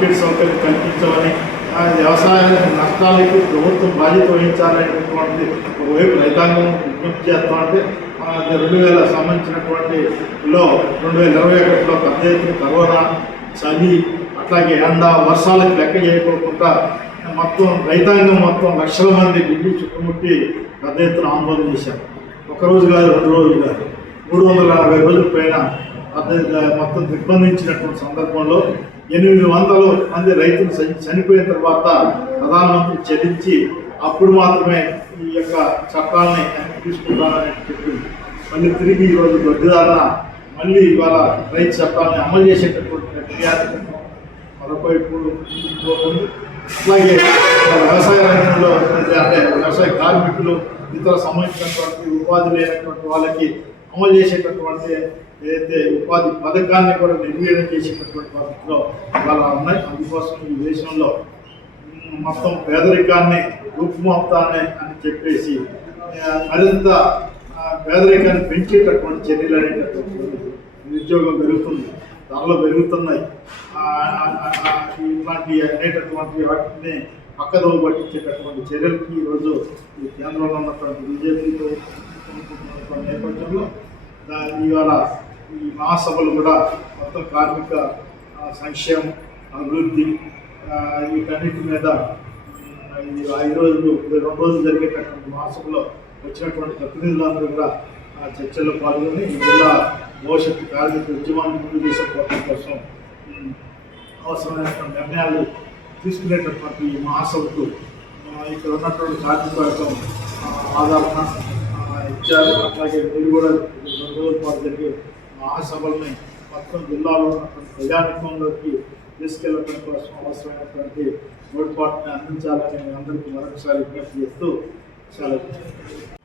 Market సౌకర్యం కల్పించమని వ్యవసాయ నష్టాలకు ప్రభుత్వం బాధ్యత వహించాలనేటటువంటి ఒకవైపు రైతాంగం విజ్ఞప్తి చేస్తా ఉంటే రెండు వేల సంబంధించినటువంటి లో రెండు వేల ఇరవై ఒకటిలో పెద్ద ఎత్తున కరోనా చలి అట్లాగే ఎండ వర్షాలకు లెక్క చేయకోకుండా మొత్తం రైతాంగం మొత్తం లక్షల మంది ఢిల్లీ చుట్టుముట్టి పెద్ద ఎత్తున ఆందోళన చేశారు. ఒకరోజు కాదు రెండు రోజులు కాదు. మూడు వందల యాభై రోజుల పైన పెద్ద మొత్తం దిగ్బంధించినటువంటి సందర్భంలో ఎనిమిది వందల మంది రైతులు చని- చనిపోయిన తర్వాత ప్రధానమంత్రి చెల్లించి అప్పుడు మాత్రమే ఈ యొక్క చట్టాలని తీసుకుంటానని చెప్పింది మళ్ళీ తిరిగి ఈరోజు దొడ్డిదారణ మళ్ళీ ఇవాళ రైతు చట్టాన్ని అమలు చేసేటటువంటి ప్రక్రియ మరొకవైపు పోతుంది అట్లాగే వ్యవసాయ రంగంలో అంటే వ్యవసాయ కార్మికులు ఇతర సంబంధించినటువంటి ఉపాధి లేనటువంటి వాళ్ళకి అమలు చేసేటటువంటి ఏదైతే ఉపాధి పథకాన్ని కూడా నిర్వీర్యం చేసేటటువంటి పద్ధతిలో చాలా ఉన్నాయి. అందుకోసం ఈ దేశంలో మొత్తం పేదరికాన్ని రూపుమాపుతానే అని చెప్పేసి మరింత పేదరికాన్ని పెంచేటటువంటి చర్యలు అనేటటువంటి నిరుద్యోగం పెరుగుతుంది ధరలు పెరుగుతున్నాయి. ఆ, ఇట్లాంటి అనేటటువంటి వాటిని పక్కదో పట్టించేటటువంటి చర్యలకి ఈరోజు ఈ కేంద్రంలో ఉన్నటువంటి బీజేపీతో ఉన్నటువంటి నేపథ్యంలో ఇవాళ ఈ మహాసభలు కూడా మొత్తం కార్మిక సంక్షేమం అభివృద్ధి వీటన్నిటి మీద ఐదు రోజులు రెండు రోజులు జరిగేటటువంటి మహాసభలో వచ్చినటువంటి ప్రతినిధులందరూ కూడా ఆ చర్చల్లో పాల్గొని జిల్లా భవిష్యత్తు కార్మిక ఉద్యమాన్ని ముందు తీసుకోవడం కోసం అవసరమైనటువంటి నిర్ణయాలు తీసుకునేటటువంటి ఈ మహాసభకు ఇక్కడ ఉన్నటువంటి కార్మిక వర్గం ఆ, ఇచ్చారు. అలాగే మీరు కూడా రెండు రోజుల పాటు జరిగే మహాసభల్ని మొత్తం జిల్లాలో ఉన్నటువంటి ప్రజానికంలోకి తీసుకెళ్ళడం కోసం అవసరమైనటువంటి తోడ్పాటుని అందించాలని మీ అందరికీ మరొకసారి విజ్ఞప్తి చేస్తూ చాలా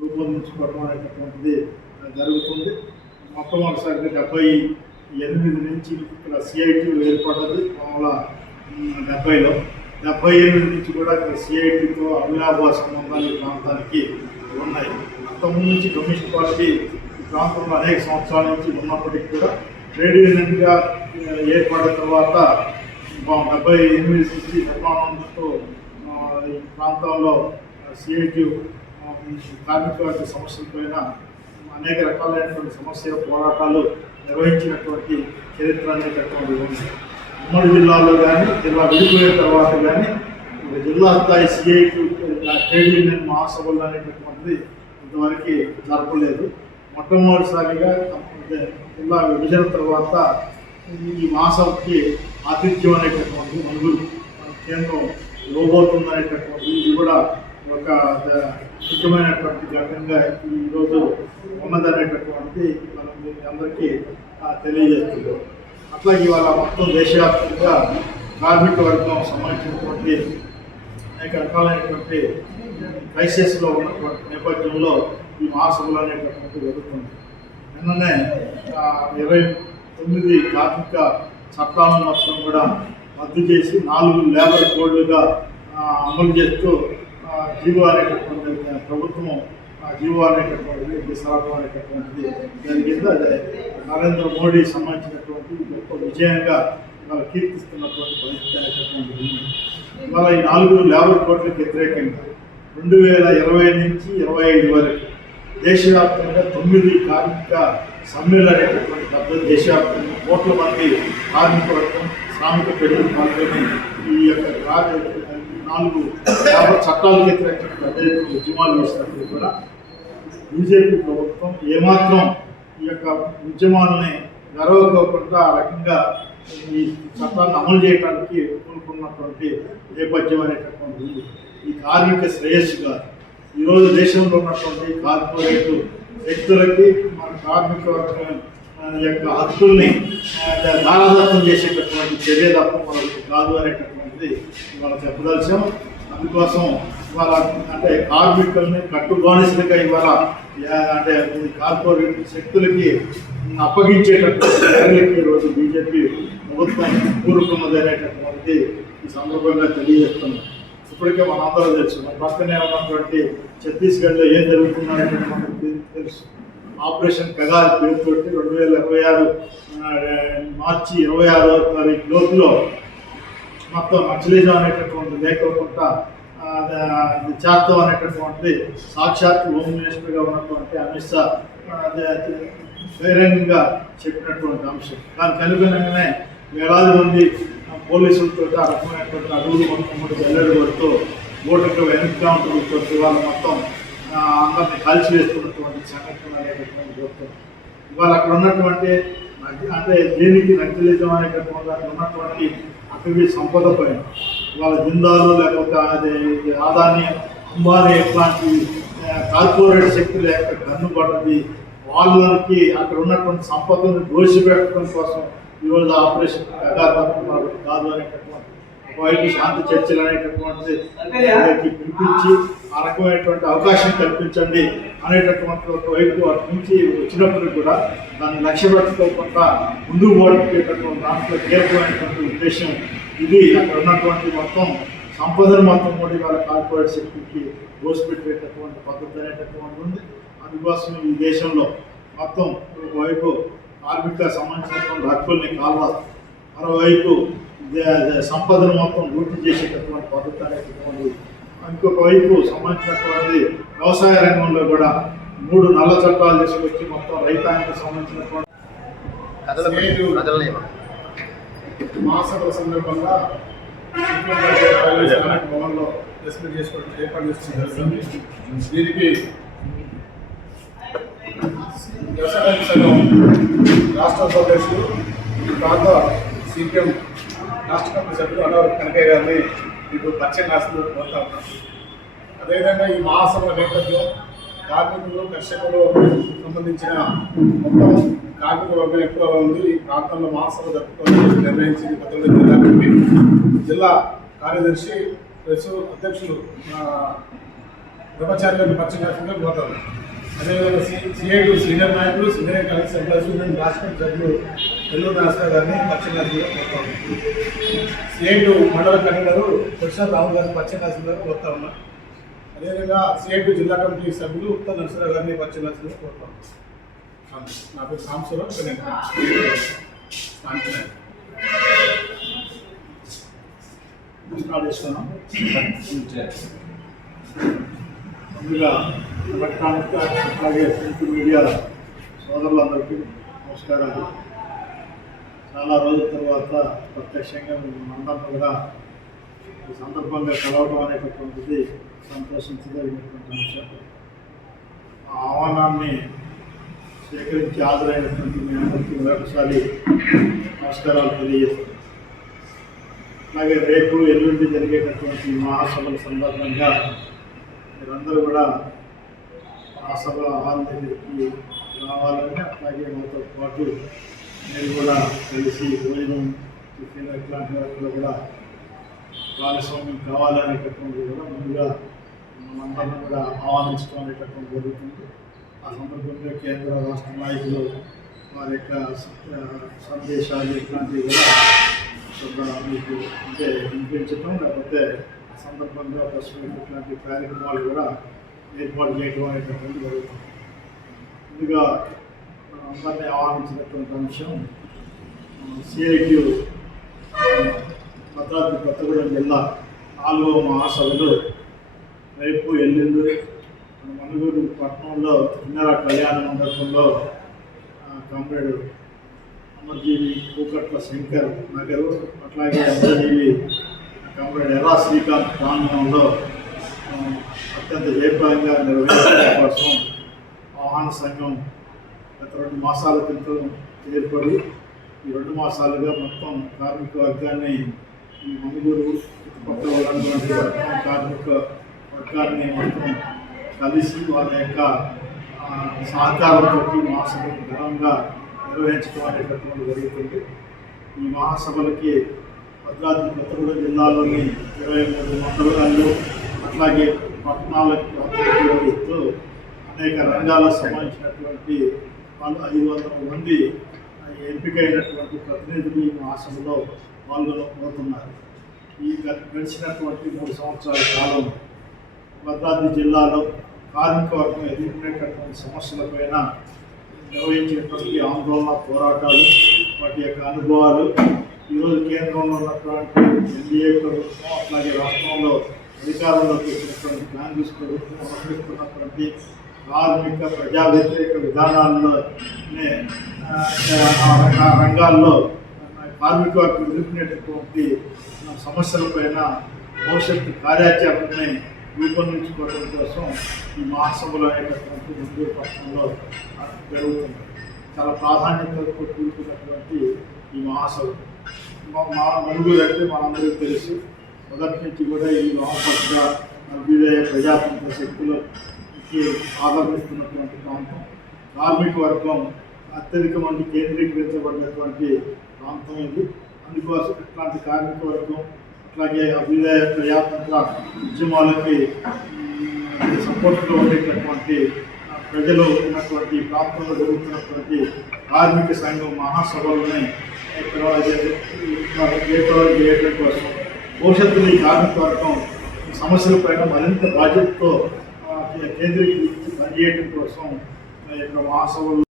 రూపొందించుకోవడం అనేటటువంటిది జరుగుతుంది. మొట్టమొదటిసారిగా డెబ్బై ఎనిమిది నుంచి ఇక్కడ సిఐటి ఏర్పడ్డది మామూల డెబ్బైలో. డెబ్బై ఎనిమిది నుంచి కూడా ఇక్కడ సిఐటితో అవినాభావ సంబంధాలు ప్రాంతానికి ఉన్నాయి. అంతకుముందు నుంచి కమ్యూనిస్ట్ పార్టీ ఈ ప్రాంతంలో అనేక సంవత్సరాల నుంచి ఉన్నప్పటికీ కూడా ట్రేడ్ యూనియన్గా ఏర్పడిన తర్వాత డెబ్బై ఎనిమిది నుంచి నిర్మాణంతో ఈ ప్రాంతంలో సిఐటి కార్మిక వర్గ సమస్యలపైన అనేక రకాలైనటువంటి సమస్య పోరాటాలు నిర్వహించినటువంటి చరిత్ర అనేటటువంటి ఉంది. ఉమ్మడి జిల్లాలో కానీ జిల్లా విడిపోయిన తర్వాత కానీ జిల్లా స్థాయి సిఐటి ట్రేడ్ యూనియన్ మహాసభలు అనేటటువంటిది ఇంతవరకు జరపలేదు. మొట్టమొదటిసారిగా జిల్లా విభజన తర్వాత ఈ మాసంకి ఆతిథ్యం అనేటటువంటి నలుగురు కేంద్రం ఇవ్వబోతుందనేటటువంటి ఇది కూడా ఒక ముఖ్యమైనటువంటి ఘటనగా ఈరోజు ఉన్నదనేటటువంటి మనం దీన్ని అందరికీ తెలియజేస్తున్నాం. అట్లాగే ఇవాళ మొత్తం దేశవ్యాప్తంగా కార్మిక వర్గం సంబంధించినటువంటి అనేక రకాలైనటువంటి క్రైసిస్లో ఉన్నటువంటి నేపథ్యంలో ఈ మహాసభలు అనేటటువంటి జరుగుతుంది. నిన్ననే ఇరవై తొమ్మిది కార్మిక చట్టాలను మొత్తం కూడా రద్దు చేసి నాలుగు లేబర్ కోడ్లుగా అమలు చేస్తూ జీవో అనేటటువంటి ప్రభుత్వం ఆ జీవో అనేటటువంటిది తీసుకురావడం అనేటటువంటిది జరిగింది. అదే నరేంద్ర మోడీ సంబంధించినటువంటి గొప్ప విజయంగా ఇవాళ కీర్తిస్తున్నటువంటి పరిస్థితి అనేటటువంటిది ఇవాళ ఈ నాలుగు లేబర్ కోడ్లకు వ్యతిరేకంగా రెండు వేల ఇరవై నుంచి ఇరవై ఐదు వరకు దేశవ్యాప్తంగా తొమ్మిది కార్మిక సమ్మెలు అనేటటువంటి పద్ధతి దేశవ్యాప్తంగా కోట్ల మంది కార్మిక వర్గం శ్రామిక ప్రజలు పాల్గొని ఈ యొక్క నాలుగు చట్టాలకు వ్యతిరేకంగా పెద్ద ఎత్తున ఉద్యమాలు చేసినప్పుడు కూడా బీజేపీ ప్రభుత్వం ఏమాత్రం ఈ యొక్క ఉద్యమాలని గర్వకోకుండా ఆ రకంగా ఈ చట్టాన్ని అమలు చేయడానికి కోరుకున్నటువంటి నేపథ్యం అనేటటువంటి ఉంది ఈ కార్మిక శ్రేయస్సు కాదు ఈరోజు దేశంలో ఉన్నటువంటి కార్పొరేట్ వ్యక్తులకి మన కార్మిక వర్గం యొక్క హక్కుల్ని ఆ, చేసేటటువంటి చర్య తప్ప మనకు కాదు అనేటటువంటిది మనం చెప్పదలిచాం. అందుకోసం ఇవాళ అంటే కార్మికుల్ని కట్టుబానిసలుగా ఇవాళ అంటే కార్పొరేట్ శక్తులకి అప్పగించేటటువంటి చర్యలకి ఈరోజు బీజేపీ ప్రభుత్వం కూరుకున్నది అనేటటువంటిది ఈ సందర్భంగా తెలియజేస్తున్నాం. ఇప్పటికే మనందరూ తెలుసు మన పక్కనే ఉన్నటువంటి ఛత్తీస్గఢ్లో ఏం జరుగుతుందనేటటువంటిది తెలుసు ఆపరేషన్ కగార్ పేరుతోటి రెండు వేల ఇరవై ఆరు మార్చి ఇరవై ఆరో తారీఖు లోపులో మొత్తం నక్సలిజం అనేటటువంటి లేకోకుండా ఆ, చేస్తాం అనేటటువంటి సాక్షాత్ హోమ్ మినిస్టర్గా ఉన్నటువంటి అమిత్ షా బహిరంగంగా చెప్పినటువంటి అంశం దానికి అనుగుణంగానే వేలాది మంది పోలీసులతో ఆ రకమైనటువంటి అడుగులు మొత్తం జల్లెడు కొడుతూ ఓటుకు ఎన్కౌంటర్లతో ఇవాళ మొత్తం అందరినీ కాల్చి వేస్తున్నటువంటి సంఘటన అనేటటువంటి జరుగుతుంది ఇవాళ అక్కడ ఉన్నటువంటి అంటే దీనికి నక్సలిజం అనేటటువంటి అక్కడ ఉన్నటువంటి అటవీ సంపద పైన వాళ్ళ జిందాలు లేకపోతే అది ఆదాని అంబానీ ఇట్లాంటి కార్పొరేట్ శక్తుల యొక్క కన్ను పడ్డది వాళ్ళకి అక్కడ ఉన్నటువంటి సంపదను దోషిపెట్టడం కోసం ఈరోజు ఆపరేషన్ ప్రకారం కాదు అనేటటువంటి ఒకవైపు శాంతి చర్చలు అనేటటువంటిది పిలిపించి ఆ రకమైనటువంటి అవకాశం కల్పించండి అనేటటువంటి ఒక వైపు అటు నుంచి వచ్చినప్పుడు కూడా దాన్ని లక్ష్య పెట్టుకోకుండా ముందుకు పోవడం దాంట్లో కీలకమైనటువంటి ఉద్దేశం ఇది. అక్కడ ఉన్నటువంటి మొత్తం సంపదను మొత్తం కూడా వాళ్ళ కార్పొరేట్ శక్తికి దోసిపెట్టేటటువంటి పద్ధతి అనేటటువంటి ఉంది. అందుకోసం ఈ దేశంలో మొత్తం ఒకవైపు కార్మిక సంబంధించినటువంటి హక్కుల్ని కాల్వ మరోవైపు సంపదను మొత్తం లూటీ చేసేటటువంటి పద్ధతి అనేటటువంటి ఇంకొక వైపు సంబంధించినటువంటి వ్యవసాయ రంగంలో కూడా మూడు నల్ల చట్టాలు తీసుకొచ్చి మొత్తం రైతాంగానికి సంబంధించినటువంటి మహాసభల సందర్భంగా భవన్లో ఏర్పాటు చేసుకోవడం జరిగింది దీనికి వ్యవసాయ సంఘం రాష్ట్ర ఉపాధ్యక్షులు ఈ ప్రాంత సిపిఎం రాష్ట్ర కమిటీ సభ్యులు అన్నారు కనకయ్య గారిని మీకు పచ్చని రాష్ట్రంలో కోరుతా ఉన్నాం అదేవిధంగా ఈ మహాసభ నేపథ్యం కార్మికులు కర్షకులు సంబంధించిన మొత్తం కార్మిక వర్గం ఎక్కువగా ఉంది. ఈ ప్రాంతంలో మహాసభ జరుపుకోవాలని నిర్ణయించింది కొత్తగూడెం జిల్లా కమిటీ. జిల్లా కార్యదర్శి ప్రెస్ అధ్యక్షులు బ్రహ్మచార్యులను పశ్చిమ పోతారు అదేవిధంగా సి సిఐటి సీనియర్ నాయకులు సీనియర్ కాలేజ్ సెంట్రల్ స్టూడెంట్ రాష్ట్ర సభ్యులు నెల్లూరు రాష్ట్ర గారిని పశ్చిమ పోతారు సిఐటి మండల కన్వీనరు కృష్ణ రాహుల్ గారిని పశ్చిమ గారు కోరుతా ఉన్నారు అదేవిధంగా సిఐటి జిల్లా కమిటీ సభ్యులు ఉత్తర నరసరావు గారిని పశ్చిమ కోరుతా కోరుతాం నా పేరు సాంసరావు ఇక్కడ నేను స్టార్ట్ చేసుకున్నాం ముందుగా ఎలక్ట్రానిక్ అలాగే ప్రింట్ మీడియా సోదరులందరికీ నమస్కారాలు. చాలా రోజుల తర్వాత ప్రత్యక్షంగా మనందరం కూడా ఈ సందర్భంగా కలవడం అనేటటువంటిది సంతోషించదగినటువంటి అంశం. ఆ ఆహ్వానాన్ని స్వీకరించి హాజరైనటువంటి మీ అందరికీ మరొకసారి నమస్కారాలు తెలియజేస్తాను అలాగే రేపు ఎల్లుండి జరిగేటటువంటి మహాసభల సందర్భంగా మీరందరూ కూడా మహాసభ హాల్ దగ్గరికి రావాలని అట్లాగే మాతో పాటు మీరు కూడా కలిసి భోజనం టిఫిన్ ఇట్లాంటి వాటిలో కూడా భాగస్వామ్యం కావాలనేటటువంటి కూడా ముందుగా మనందరం కూడా ఆహ్వానించుకోవాలనేటటువంటి జరుగుతుంది. ఆ సందర్భంగా కేంద్ర రాష్ట్ర నాయకులు వారి యొక్క సందేశాలు ఇట్లాంటివి కూడా మీకు అంటే వినిపించడం లేకపోతే సందర్భంగా ప్రెస్ మీట్ కార్యక్రమాలు కూడా ఏర్పాటు చేయడం అనేటటువంటి జరుగుతుంది. ముందుగా మన అందరినీ ఆహ్వానించినటువంటి అంశం సిఐటియు భద్రాద్రి కొత్తగూడెం జిల్లా నాలుగవ మహాసభలు రేపు ఎల్లుండి మన మనుగూరు పట్టణంలో కిన్నెర కళ్యాణ మండపంలో కామ్రేడ్ అమర్జీవి కూకట్ల శంకర్ నగరు అట్లాగే అమరజీవి కమ్రేడ్ ఎలా శ్రీకాంత్ ప్రాంగణంలో అత్యంత జయప్రదంగా నిర్వహించడం కోసం ఆహ్వాన సంఘం గత రెండు మాసాల క్రితం ఏర్పడి ఈ రెండు మాసాలుగా మొత్తం కార్మిక వర్గాన్ని ఈ మంగళూరు చుట్టుపక్కల ఉన్నటువంటి కార్మిక వర్గాన్ని మొత్తం కలిసి వాళ్ళ యొక్క సహకారంతో మహాసభను ఘనంగా నిర్వహించడం అనేటటువంటి జరుగుతుంది. ఈ మహాసభలకి భద్రాద్రి కొత్తగూడెం జిల్లాలోని ఇరవై మూడు మండలాల్లో అట్లాగే పట్టణాలకు ఇస్తూ అనేక రంగాలకు సంబంధించినటువంటి వాళ్ళు ఐదు వందల మంది ఎంపికైనటువంటి ప్రతినిధులు ఈ మహాసభలో పాల్గొనబోతున్నారు ఈ గడిచినటువంటి మూడు సంవత్సరాల కాలం భద్రాద్రి జిల్లాలో కార్మిక వర్గం ఎదుర్కొనేటటువంటి సమస్యలపైన నిర్వహించినటువంటి ఆందోళన పోరాటాలు వాటి యొక్క అనుభవాలు ఈరోజు కేంద్రంలో ఉన్నటువంటి ఎన్డీఏ ప్రభుత్వం అట్లాగే రాష్ట్రంలో అధికారంలోకి వచ్చినటువంటి కాంగ్రెస్ ప్రభుత్వం అనుసరిస్తున్నటువంటి కార్మిక ప్రజా వ్యతిరేక విధానాల్లోనే ఆ, ఆ రంగాల్లో కార్మికులకు ఎదుర్కొనేటటువంటి సమస్యలపైన భవిష్యత్తు కార్యాచరణని రూపొందించుకోవడం కోసం ఈ మహాసభలు అనేటటువంటి ముందు పట్టణంలో జరుగుతుంది. చాలా ప్రాధాన్యతతో కూడుకున్నటువంటి ఈ మహాసభ. మా నలుగురు అంటే మనందరికీ తెలుసు. మొదటి నుంచి కూడా ఈ వామపక్ష అభ్యుదయ ప్రజాతంత్ర శక్తులకి ఆదరిస్తున్నటువంటి ప్రాంతం. కార్మిక వర్గం అత్యధిక మంది కేంద్రీకరించబడినటువంటి ప్రాంతం ఇది. అందుకోసం ఇట్లాంటి కార్మిక వర్గం అట్లాగే అభ్యుదయ ప్రజాతంత్ర ఉద్యమాలకి సపోర్ట్గా ఉండేటటువంటి ప్రజలు ఉన్నటువంటి ప్రాంతంలో జరుగుతున్నటువంటి కార్మిక సంఘం మహాసభలని చేయడం కోసం భవిష్యత్తులో ఈ కార్మిక వర్గం సమస్యల పైన మరింత బాధ్యతతో కేంద్రీకరించి పనిచేయడం కోసం ఆ, ఇక్కడ మహాసభలు